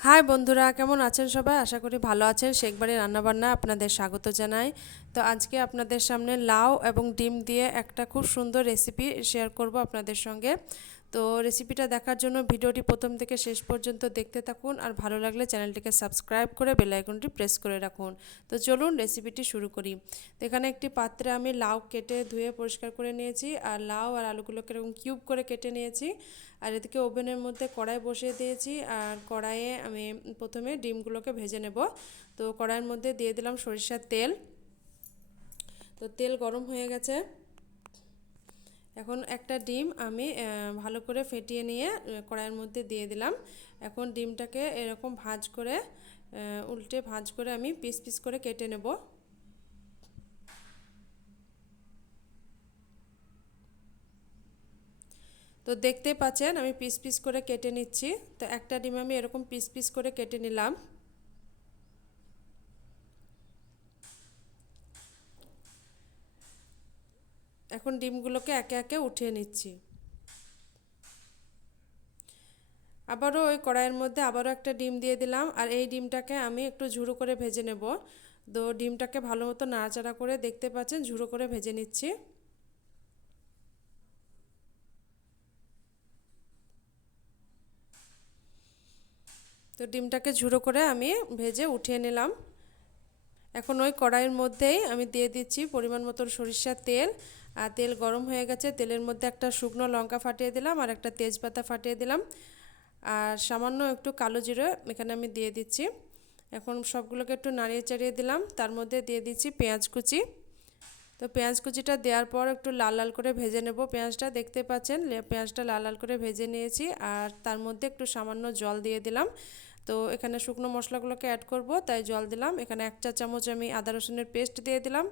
High বন্ধুরা, কেমন আছেন সবাই? আশা করি ভালো আছেন। শেখ বাড়ির রান্নাবান্না আপনাদের স্বাগত জানাই। তো আজকে আপনাদের সামনে লাউ এবং ডিম দিয়ে একটা খুব সুন্দর রেসিপি শেয়ার করব আপনাদের সঙ্গে। তো রেসিপিটা দেখার জন্য ভিডিওটি প্রথম থেকে শেষ পর্যন্ত দেখতে থাকুন, আর ভালো লাগলে চ্যানেলটিকে সাবস্ক্রাইব করে বেল আইকনটি প্রেস করে রাখুন। তো চলুন রেসিপিটি শুরু করি। তো এখানে একটি পাত্রে আমি লাউ কেটে ধুয়ে পরিষ্কার করে নিয়েছি, আর লাউ আর আলুগুলোকে এরকম কিউব করে কেটে নিয়েছি। আর এদিকে ওভেনের মধ্যে কড়াই বসিয়ে দিয়েছি, আর কড়াইয়ে আমি প্রথমে ডিমগুলোকে ভেজে নেব। তো কড়াইয়ের মধ্যে দিয়ে দিলাম সরিষার তেল। তো তেল গরম হয়ে গেছে। এখন একটা ডিম আমি ভালো করে ফেটিয়ে নিয়ে কড়াইয়ের মধ্যে দিয়ে দিলাম। এখন ডিমটাকে এরকম ভাঁজ করে উল্টে ভাঁজ করে আমি পিস পিস করে কেটে নেব। তো দেখতেই পাচ্ছেন আমি পিস পিস করে কেটে নিচ্ছি। তো একটা ডিম আমি এরকম পিস পিস করে কেটে নিলাম। এখন ডিমগুলোকে একে একে উঠিয়ে নিচ্ছি। আবারও ওই কড়াইয়ের মধ্যে আবারও একটা ডিম দিয়ে দিলাম, আর এই ডিমটাকে আমি একটু ঝুড়ো করে ভেজে নেব। তো ডিমটাকে ভালো মতো নাড়াচাড়া করে দেখতে পাচ্ছেন ঝুড়ো করে ভেজে নিচ্ছি। তো ডিমটাকে ঝুড়ো করে আমি ভেজে উঠিয়ে নিলাম। এখন ওই কড়াইয়ের মধ্যেই আমি দিয়ে দিচ্ছি পরিমাণ মতো সরিষার তেল। আর তেল গরম হয়ে গেছে, তেলের মধ্যে একটা শুকনো লঙ্কা ফাটিয়ে দিলাম আর একটা তেজপাতা ফাটিয়ে দিলাম, আর সামান্য একটু কালো জিরে এখানে আমি দিয়ে দিচ্ছি। এখন সবগুলোকে একটু নাড়িয়ে চাড়িয়ে দিলাম। তার মধ্যে দিয়ে দিচ্ছি পেঁয়াজ কুচি। তো পেঁয়াজ কুচিটা দেওয়ার পর একটু লাল লাল করে ভেজে নেব। পেঁয়াজটা দেখতে পাচ্ছেন পেঁয়াজটা লাল লাল করে ভেজে নিয়েছি, আর তার মধ্যে একটু সামান্য জল দিয়ে দিলাম। তো এখানে শুকনো মশলাগুলোকে অ্যাড করব, তাই জল দিলাম। এখানে 1 চা চামচ আমি আদা রসুনের পেস্ট দিয়ে দিলাম,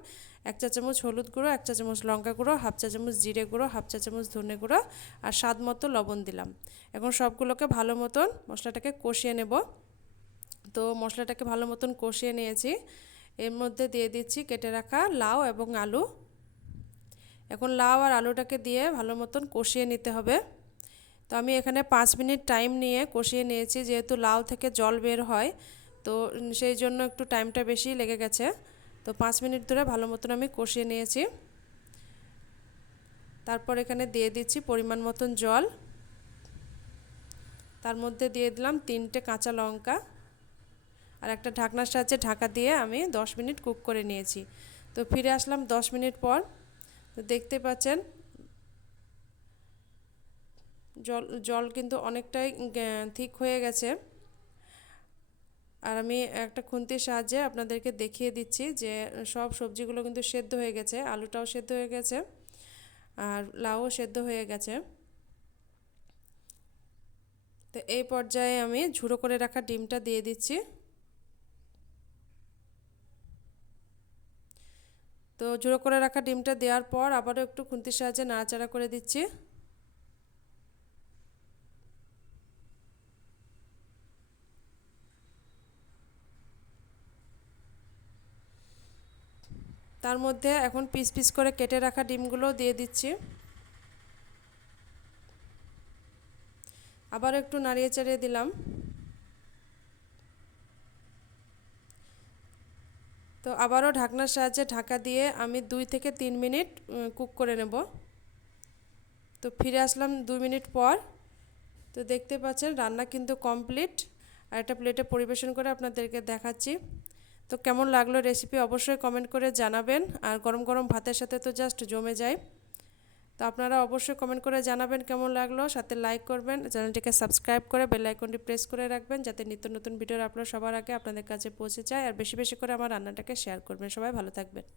1 চা চামচ হলুদ গুঁড়ো, 1 চা চামচ লঙ্কা গুঁড়ো, 1/2 চা চামচ জিরে গুঁড়ো, 1/2 চা চামচ ধনে গুঁড়ো, আর স্বাদ মতো লবণ দিলাম। এখন সবগুলোকে ভালো মতন মশলাটাকে কষিয়ে নেব। তো মশলাটাকে ভালো মতন কষিয়ে নিয়েছি। এর মধ্যে দিয়ে দিচ্ছি কেটে রাখা লাউ এবং আলু। এখন লাউ আর আলুটাকে দিয়ে ভালো মতন কষিয়ে নিতে হবে। তো আমি এখানে 5 মিনিট টাইম নিয়ে কষিয়ে নিয়েছি, যেহেতু লাউ থেকে জল বের হয়, তো সেই জন্য একটু টাইমটা বেশি লেগে গেছে। তো 5 মিনিট ধরে ভালো মতন আমি কষিয়ে নিয়েছি। তারপর এখানে দিয়ে দিচ্ছি পরিমাণ মতন জল। তার মধ্যে দিয়ে দিলাম 3টে কাঁচা লঙ্কা, আর একটা ঢাকনার সাহায্যে ঢাকা দিয়ে আমি 10 মিনিট কুক করে নিয়েছি। তো ফিরে আসলাম 10 মিনিট পর। তো দেখতে পাচ্ছেন জল জল কিন্তু অনেকটাই ঠিক হয়ে গেছে। আর আমি একটা খুন্তির সাহায্যে আপনাদেরকে দেখিয়ে দিচ্ছি যে সব সবজিগুলো কিন্তু সেদ্ধ হয়ে গেছে। আলুটাও সেদ্ধ হয়ে গেছে, আর লাউও সেদ্ধ হয়ে গেছে। তো এই পর্যায়ে আমি ঝুড়ো করে রাখা ডিমটা দিয়ে দিচ্ছি। তো ঝুড়ো করে রাখা ডিমটা দেওয়ার পর আবারও একটু খুন্তির সাহায্যে নাড়াচাড়া করে দিচ্ছি। তার মধ্যে এখন পিস পিস করে কেটে রাখা ডিমগুলো দিয়ে দিচ্ছি। আবার একটু নাড়িয়ে চাড়িয়ে দিলাম। তো আবারও ঢাকনার সাহায্যে ঢাকা দিয়ে আমি 2 থেকে 3 মিনিট কুক করে নেব। তো ফিরে আসলাম 2 মিনিট পর। তো দেখতে পাচ্ছেন রান্না কিন্তু কমপ্লিট। আর একটা প্লেটে পরিবেশন করে আপনাদেরকে দেখাচ্ছি। তো কেমন লাগলো রেসিপি অবশ্যই কমেন্ট করে জানাবেন। আর গরম গরম ভাতের সাথে তো জাস্ট জমে যায়। তো আপনারা অবশ্যই কমেন্ট করে জানাবেন কেমন লাগলো, সাথে লাইক করবেন, চ্যানেলটিকে সাবস্ক্রাইব করে বেল আইকনটি প্রেস করে রাখবেন, যাতে নিত্য নতুন ভিডিওর আপলোড সবার আগে আপনাদের কাছে পৌঁছে যায়। আর বেশি বেশি করে আমার রান্নাটাকে শেয়ার করবেন। সবাই ভালো থাকবেন।